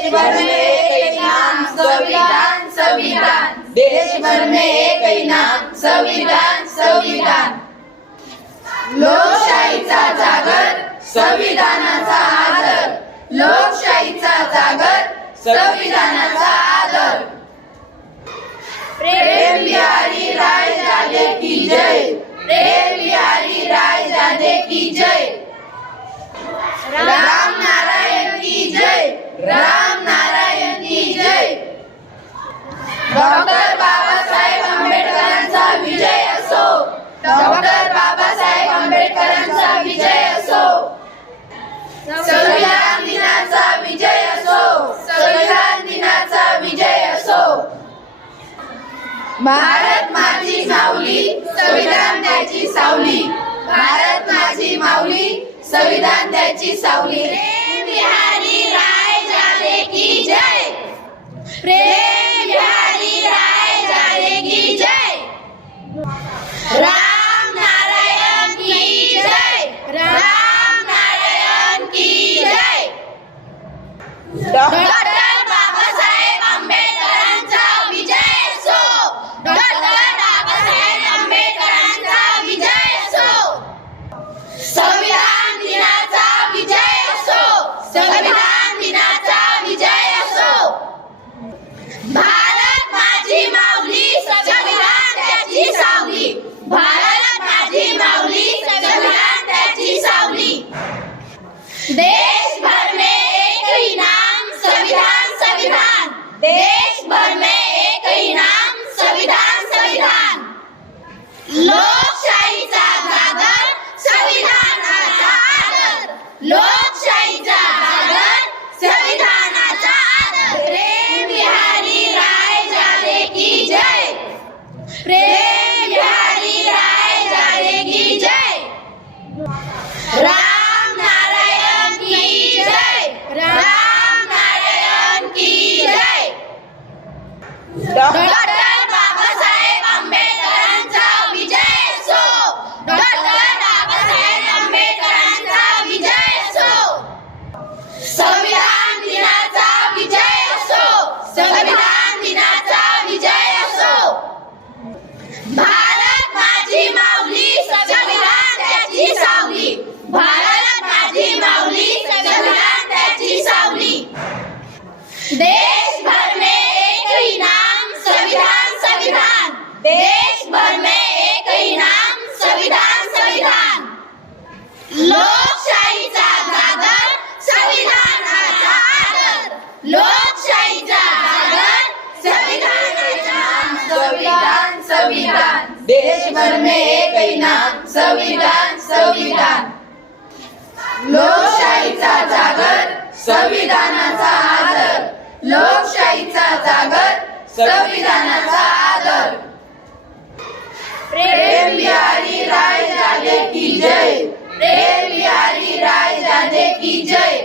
देश भर में एक ही नाम संविधान संविधान। देश भर में एक ही नाम संविधान संविधान। लोकशाहीचा जागर संविधानाचा आदर। लोकशाहीचा जागर संविधानाचा आदर। प्रेम बिहारी राय जादे की जय। प्रेम बिहारी राय जादे की जय। राम नारायण की जय। राम नारायण की जय। डॉक्टर बाबासाहेब आंबेडकरांचा विजय असो। डॉक्टर बाबासाहेब आंबेडकरांचा विजय असो। संविधान दिनाचा विजय असो। संविधान दिनाचा विजय असो। भारत माझी माऊली संविधान त्याची सावली। भारत माझी माऊली संविधान त्याची सावली। प्रेम बिहारी राय जादे की जय। प्रेम बिहारी राय जादे की जय। राम नारायण की जय। राम नारायण की जय। डॉक्टर बाबासाहेब आंबेडकरांचा विजय असो। डॉक्टर बाबासाहेब आंबेडकरांचा विजय असो। संविधान दिनाचा विजय असो। संविधान दिनाचा विजय असो। भारत माझी माऊली संविधान त्याची सावली। भारत माझी माऊली संविधान त्याची सावली। देश भर में एक ही नाम संविधान संविधान। देश भर में एक ही नाम संविधान संविधान। लोकशाहीचा जागर संविधानाचा आदर। लोकशाहीचा जागर संविधानाचा आदर। प्रेम बिहारी राय जादे की जय। प्रेम बिहारी राय जादे की जय। राम नारायण की जय। राम नारायण की जय। डॉक्टर बाबासाहेब आंबेडकरांचा विजय असो। डॉक्टर बाबासाहेब आंबेडकरांचा विजय असो। संविधान दिनाचा विजय असो। संविधान दिनाचा विजय असो। भारत माझी माऊली संविधान त्याची सावली। भारत माझी माऊली संविधान त्याची सावली। देश भर में एक ही नाम संविधान संविधान। देश भर में एक ही नाम संविधान संविधान। लोकशाहीचा जागर संविधानाचा आदर। लोकशाहीचा जागर संविधानाचा संविधान संविधान। देश भर में एक ही नाम संविधान संविधान। लोकशाहीचा जागर संविधानाचा आदर। लोकशाहीचा जागर संविधानाचा आदर। प्रेम बिहारी राय जादे की जय। प्रेम बिहारी राय जादे की जय।